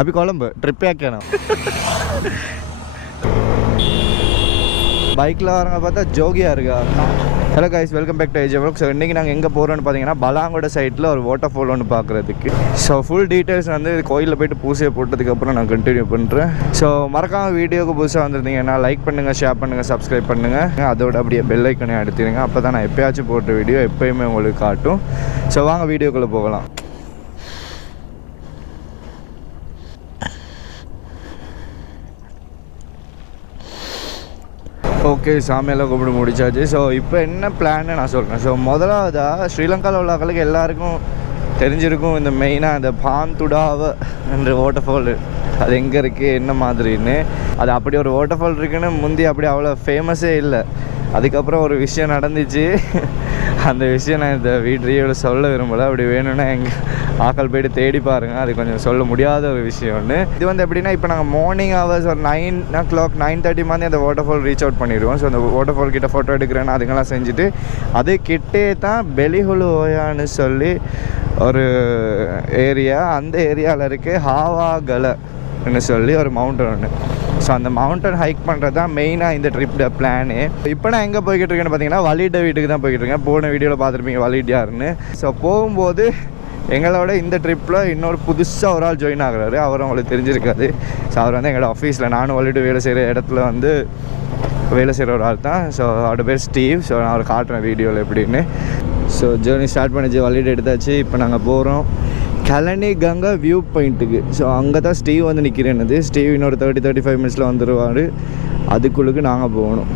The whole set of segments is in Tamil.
अभी कोलंबो ट्रिप याक्याना பைக்கில் வரங்க பார்த்தா ஜோகியாக இருக்கா. Hello guys, welcome back to ajvlogs. So இன்றைக்கி நாங்கள் எங்கே போகிறோன்னு பார்த்தீங்கன்னா பலாங்கோட சைட்டில் ஒரு வாட்டர் ஃபால் ஒன்று பார்க்குறதுக்கு. ஸோ ஃபுல் டீட்டெயில்ஸ் வந்து கோயிலில் போய்ட்டு பூசையை போட்டதுக்கப்புறம் நான் கண்டினியூ பண்ணுறேன். ஸோ மறக்காமல் வீடியோக்கு புதுசாக வந்திருந்தீங்கன்னா லைக் பண்ணுங்கள், ஷேர் பண்ணுங்கள், சப்ஸ்கிரைப் பண்ணுங்கள். அதோட அப்படியே பெல் ஐக்கனே எடுத்துருங்க. அப்போ தான் நான் எப்போயாச்சும் போட்ட வீடியோ எப்போயுமே உங்களுக்கு காட்டும். ஸோ வாங்க வீடியோக்குள்ளே போகலாம். ஓகே, சாமியெல்லாம் கூப்பிட்டு முடிச்சாச்சு. ஸோ இப்போ என்ன பிளான்னு நான் சொல்கிறேன். ஸோ முதலாவதாக ஸ்ரீலங்காவில் உள்ளவர்களுக்கு எல்லாருக்கும் தெரிஞ்சிருக்கும் இந்த மெயினாக இந்த பாந்துடாவ என்ற வாட்டர்ஃபால். அது எங்கே இருக்குது, என்ன மாதிரின்னு. அது அப்படி ஒரு வாட்டர்ஃபால் இருக்குன்னு முந்தி அப்படி அவ்வளோ ஃபேமஸே இல்லை. அதுக்கப்புறம் ஒரு விஷயம் நடந்துச்சு. அந்த விஷயம் நான் இந்த வீடியோவில் சொல்ல விரும்பலை. அப்படி வேணும்னா எங்கள் ஆக்கள் போய்ட்டு தேடி பாருங்கள். அது கொஞ்சம் சொல்ல முடியாத ஒரு விஷயம்னு. இது வந்து எப்படின்னா, இப்போ நாங்கள் மார்னிங் ஹவர்ஸ் ஒரு 9 o'clock 9:30 மாதிரி அந்த வாட்டர்ஃபால் ரீச் அவுட் பண்ணிடுவோம். ஸோ அந்த வாட்டர்ஃபால் கிட்ட ஃபோட்டோ எடுக்கிறேன்னு அதுங்கெல்லாம் செஞ்சுட்டு அது கிட்டே தான் பெலிஹுலோயான்னு சொல்லி ஒரு ஏரியா. அந்த ஏரியாவில் இருக்குது ஹாவாகலன்னு சொல்லி ஒரு மவுண்டன் ஒன்று. ஸோ அந்த மவுண்டன் ஹைக் பண்ணுறது தான் மெயினாக இந்த ட்ரிப்போட பிளானு. இப்போ நான் எங்கே போய்கிட்டு இருக்கேன்னு பார்த்தீங்கன்னா, வலிட வீட்டுக்கு தான் போய்கிட்டு இருக்கேன். போன வீடியோவில் பார்த்துருப்பீங்க வலிட் யாருன்னு. ஸோ போகும்போது எங்களோட இந்த ட்ரிப்பில் இன்னொரு புதுசாக ஒரு ஆள் ஜாயின் ஆகுறாரு. அவர் அவங்களுக்கு தெரிஞ்சிருக்காது. ஸோ அவர் வந்து எங்களோட ஆஃபீஸில் நானும் வலிட்டு வேலை செய்கிற இடத்துல வந்து வேலை செய்கிற ஒரு ஆள் தான். ஸோ அவரோட பேர் ஸ்டீவ். ஸோ நான் அவரை காட்டுறேன் வீடியோவில் எப்படின்னு. ஸோ ஜேர்னி ஸ்டார்ட் பண்ணிச்சு, வலிட்டு எடுத்தாச்சு. இப்போ நாங்கள் போகிறோம் கலனி கங்கா வியூ பாயிண்ட்டுக்கு. ஸோ அங்கே தான் ஸ்டீவ் வந்து நிற்கிறேன்னது. ஸ்டீவ் இன்னொரு 30-35 மினிட்ஸில் வந்துடுவார். அதுக்குள்ளுக்கு நாங்கள் போகணும்.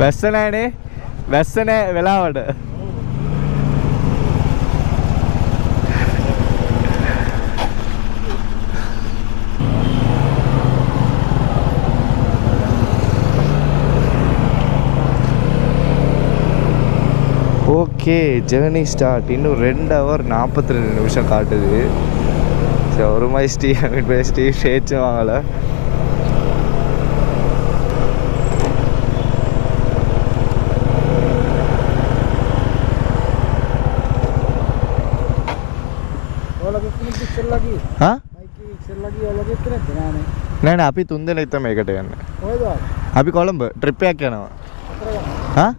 வெசனே வெசனே விளாவடு. Okay, journey start. இன்னும் 2 hour 42 நிமிஷம் காட்டுது. ஸோ ஒரு மாதிரி ஸ்டீவ் ஷேச்சும் வாங்கலை. हाँ नहीं ना अभी तुंदे नहीं तो मैं कटे अभी कोलंबो ट्रिप याक्याना. हाँ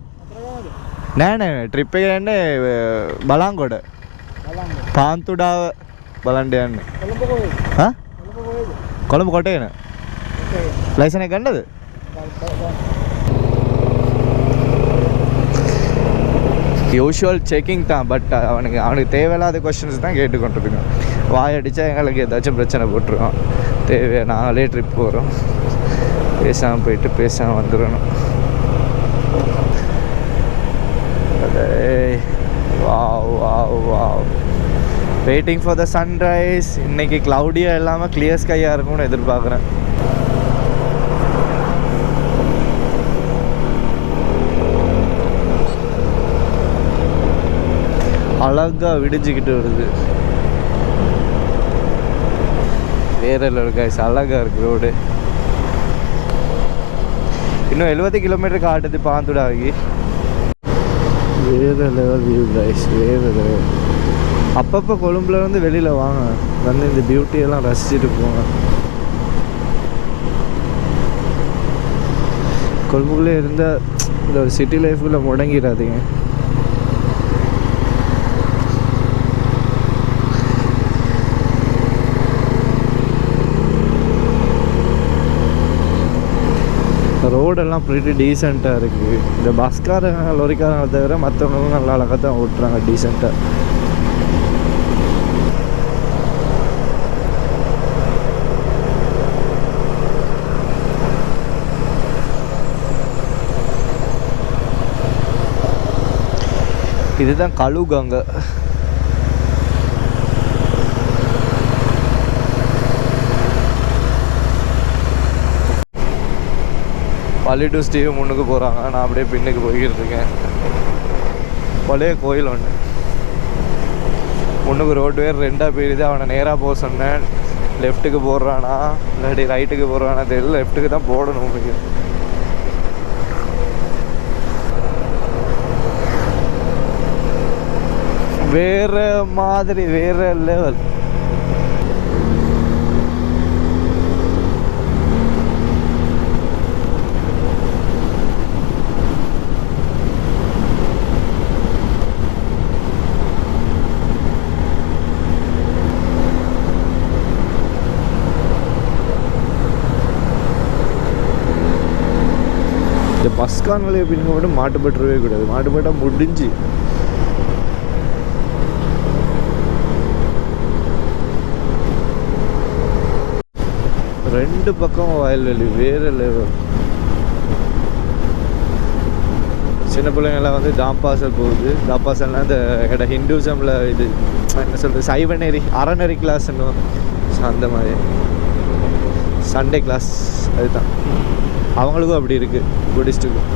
नहीं नहीं ट्रिप याने बलांगोड पाहंथुडाव बलंडे अन्ने. हाँ कोलंबो कोटेन लैसन कंडद யூஷுவல் செக்கிங் தான். பட் அவனுக்கு தேவையில்லாத கொஸ்டின்ஸ் தான் கேட்டுக்கொண்டிருக்குங்க. வாயடித்தா எங்களுக்கு ஏதாச்சும் பிரச்சனை போட்டுருவோம். தேவையா நாங்களே ட்ரிப் போகிறோம், பேசாமல் போயிட்டு பேசாமல் வந்துடணும். Wow wow wow, waiting for the sunrise. இன்றைக்கி க்ளவுடியாக இல்லாமல் கிளியர் ஸ்கையாக இருக்கும்னு எதிர்பார்க்குறேன். அழகாக விடிஞ்சிக்கிட்டு வருது. வேற லெவல் கைஸ், அழகாக இருக்குது ரோடு. இன்னும் 70 கிலோமீட்டர் காட்டுது பாந்துடாவுக்கு. வேற லெவல் வியூ கைஸ், வேற லெவல். அப்பப்போ கொழும்புல வந்து வெளியில் வாங்க, வந்து இந்த பியூட்டியெல்லாம் ரசிச்சுட்டு போங்க. கொழும்புக்குள்ளே இருந்தால் இந்த ஒரு சிட்டி லைஃப்குள்ளே முடங்கிடாதீங்க. ரோடெல்லாம் ப்ரிட்டி டீசெண்டாக இருக்குது. இந்த பஸ்காரங்க லொரிக்காரங்களை தவிர மற்றவங்களும் நல்லா அழகாக தான் ஓட்டுறாங்க, டீசெண்டாக. இதுதான் கழுகாங்க. பள்ளிட்டு ஸ்டீவ் முன்னுக்கு போகிறாங்க, நான் அப்படியே பின்னுக்கு போய்கிட்டு இருக்கேன். பழைய கோயில் ஒன்று. முன்னுக்கு ரோடு வேறு ரெண்டாக போயிடுது. அவனை நேராக போக சொன்னேன். லெஃப்ட்டுக்கு போடுறானா இல்லாட்டி ரைட்டுக்கு போடுறானா தெரியல. லெஃப்ட்டுக்கு தான் போடணும் உங்களுக்கு. வேறு மாதிரி வேறு லெவல். இந்த பஸ் கான்வெளி அப்படிங்க மட்டும் மாட்டுப்பட்டுறவே கூடாது. மாட்டுப்பட்டால் முடிஞ்சு. ரெண்டு பக்கம் வயல்வெளி வேறு லெவல். சின்ன பிள்ளைங்கள்லாம் வந்து தாம்பாசல் போகுது. தாம்பாசல்னால் இந்த எட ஹிந்துசமில் இது என்ன சொல்கிறது, சைவநெறி அறநெறி கிளாஸ்ன்னு அந்த மாதிரி சண்டே கிளாஸ் அதுதான். அவங்களுக்கும் அப்படி இருக்குது புத்திஸ்ட்டுக்கும்.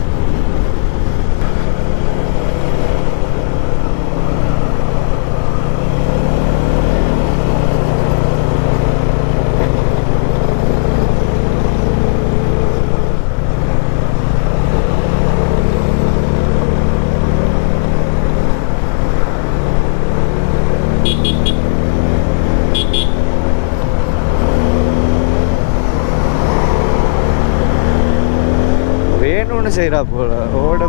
செய்கிறா போல ஓட.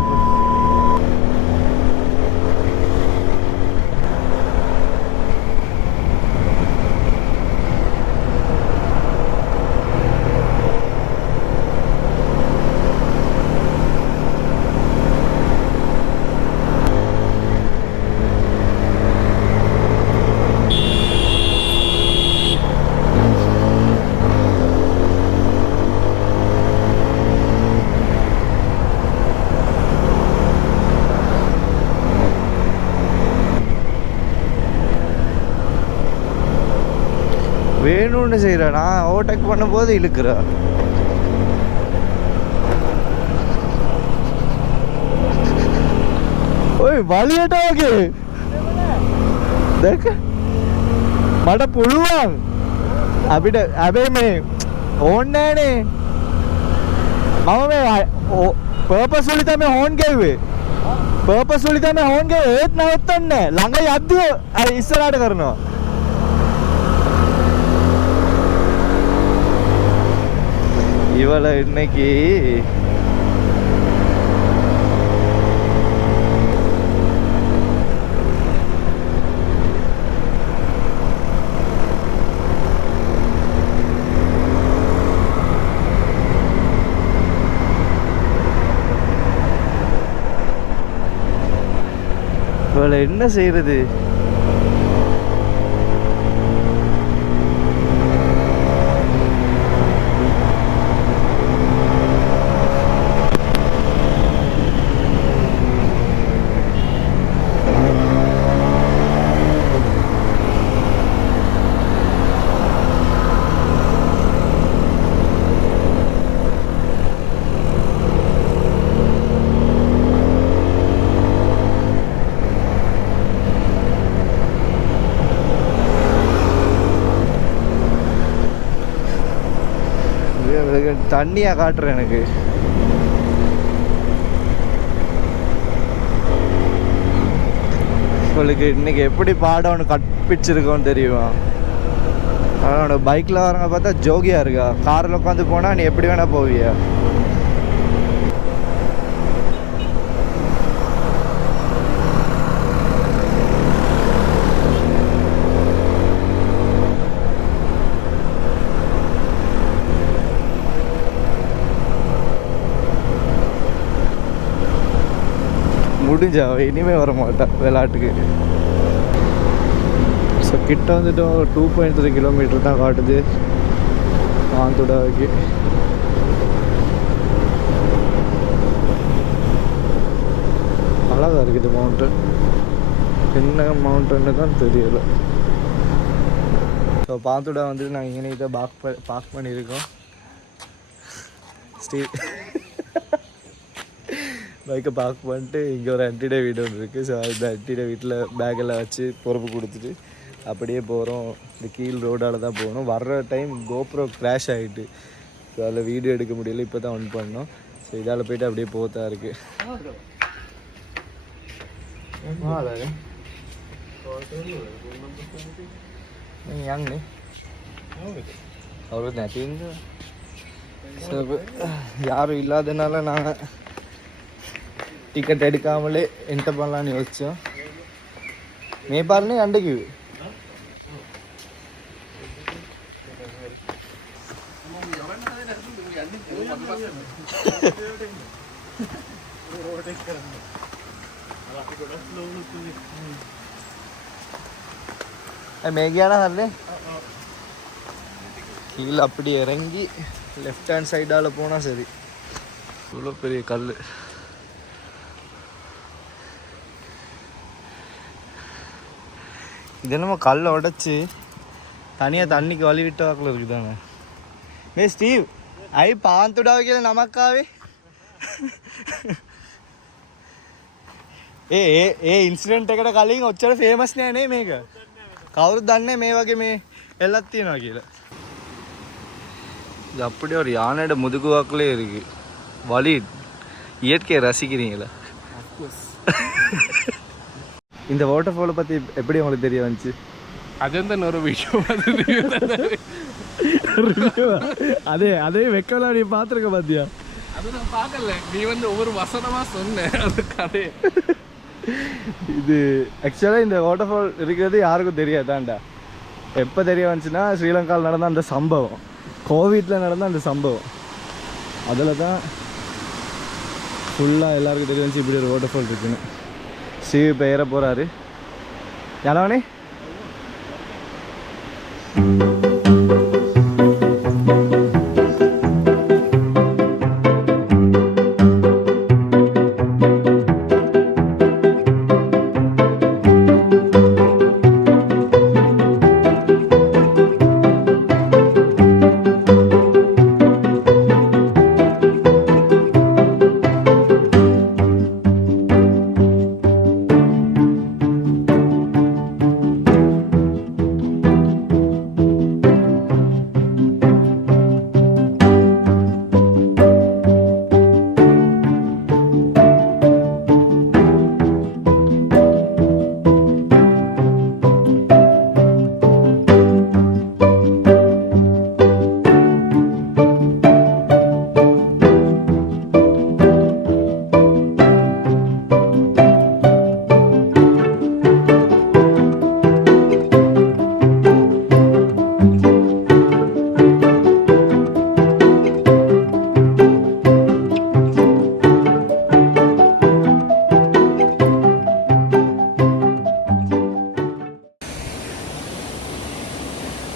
வேணும்னு செய்கிறா. நான் ஓவர்டேக் பண்ணும்போது இழுக்கிறா. ஓய் வலியட்டா. ஓகே देख මට පුළුවන් අපිට. හැබැයි මේ ඕන්නේ නෑනේ. මම මේ පර්පස්ෆුලි තමයි හෝන් ගෙව්වේ. පර්පස්ෆුලි තමයි හෝන් ගෙව්වේ. ඒත් නවත්තන්නේ නෑ. ළඟ යද්දී අර ඉස්සරහට කරනවා. இவளை இன்னைக்கு இவளை என்ன செய்யறது? தண்ணியாக காட்டுறேன் எனக்கு. உங்களுக்கு இன்னைக்கு எப்படி பாடம் ஒன்று கற்பிச்சிருக்கோன்னு தெரியுமா? அவனோட பைக்கில் வரவங்க பார்த்தா ஜோகியாக இருக்கா. காரில் உட்காந்து போனால் நீ எப்படி வேணால் போவியா? முடிஞ்சா இனிமேல் வர மாட்டான் விளையாட்டுக்கு. ஸோ கிட்ட வந்துட்டு 2.3 கிலோமீட்டர் தான் காட்டுது பாந்துடாவுக்கு. அழகாக இருக்குது மவுண்டன். என்ன மவுண்டன்னு தான் தெரியல. ஸோ பாந்துடா வந்துட்டு நாங்கள் இங்கே இதை பார்க் பண்ணியிருக்கோம். பைக்கை பார்க் பண்ணிட்டு இங்கே ஒரு ஆன்டிடே வீடு ஒன்று இருக்குது. ஸோ அந்த ஆன்டிடே வீட்டில் பேக்கெல்லாம் வச்சு பொறுப்பு கொடுத்துட்டு அப்படியே போகிறோம். இந்த கீழ் ரோடால் தான் போகணும். வர்ற டைம் கோப்ரோ கிராஷ் ஆகிட்டு, ஸோ அதில் வீடியோ எடுக்க முடியல. இப்போ தான் ஆன் பண்ணோம். ஸோ இதால் போய்ட்டு அப்படியே போகத்தான் இருக்குது. யங் அவரு நெட்டிங்க யாரும் இல்லாதனால நாங்கள் டிக்கெட் எடுக்காமலே என்டர் பண்ணலான்னு யோசித்தோம். மே பாருன்னு அன்றைக்கு மேகியானா நல்ல கீழே அப்படி இறங்கி லெஃப்ட் ஹேண்ட் சைடால் போனால் சரி. இவ்வளோ பெரிய கல். இது என்னமோ கல்லை உடச்சி தனியாக தண்ணிக்கு வழி விட்டு வாக்கில் இருக்குதாங்க. மே ஸ்டீவ் ஐ பாந்துடாவை කියලා නමක් ආවේ. ඒ ඉන්සිඩන්ට් එකට කලින් ඔච්චර ෆේමස් නෑ නේ මේක. කවුරුත් දන්නේ මේ වගේ මේ එල්ලක් තියෙනවා කියලා. இது அப்படியே ஒரு யானையோட முதுகு வாக்குலே இருக்கு. வலி இயற்கையை ரசிக்கிறீங்களா? இந்த வாட்டர் ஃபாலை பற்றி எப்படி உங்களுக்கு தெரிய வந்துச்சு? அஜந்தன் ஒரு வீடியோ அதே அதே வெக்கலாம் நீ பார்த்துருக்க பார்த்தியா? அது நான் பார்க்கல, நீ வந்து ஒவ்வொரு வசனமாக சொன்ன அது கதை. இது ஆக்சுவலாக இந்த வாட்டர் ஃபால் இருக்கிறது யாருக்கும் தெரியாதாண்டா. எப்போ தெரிய வந்துச்சுன்னா ஸ்ரீலங்காவில் நடந்த அந்த சம்பவம், கோவிட்டில் நடந்த அந்த சம்பவம், அதில் தான் ஃபுல்லாக எல்லாருக்கும் தெரிய வந்துச்சு இப்படி ஒரு வாட்டர் ஃபால் இருக்குன்னு. ஸ்ரீ இப்போ ஏற போகிறாரு. யானவனே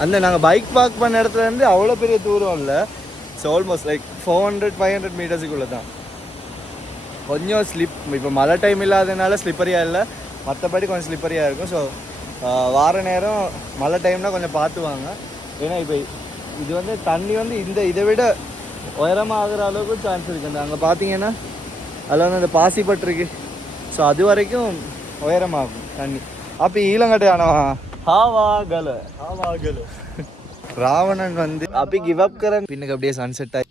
அந்த நாங்கள் பைக் பார்க் பண்ண இடத்துலேருந்து அவ்வளோ பெரிய தூரம் இல்லை. ஸோ ஆல்மோஸ்ட் லைக் 400-500 மீட்டர்ஸுக்குள்ளே தான். கொஞ்சம் ஸ்லிப், இப்போ மழை டைம் இல்லாததுனால ஸ்லிப்பரியாக இல்லை, மற்றபடி கொஞ்சம் ஸ்லிப்பரியாக இருக்கும். ஸோ வார நேரம் மழை டைம்னால் கொஞ்சம் பார்த்து வாங்க. ஏன்னா இப்போ இது வந்து தண்ணி வந்து இதை விட உயரமாக ஆகிற அளவுக்கு சான்ஸ் இருக்குது. அங்கே பார்த்தீங்கன்னா அதில் வந்து அந்த பாசி பட்டிருக்கு. ஸோ அது வரைக்கும் உயரமாகும் தண்ணி. அப்போ ஈழங்கட்டையானவா ஹாவாகல ராவணன் வந்து அப்படி கிவ் அப் கரன் பின்னுக்கு அப்படியே சன்செட் ஆகி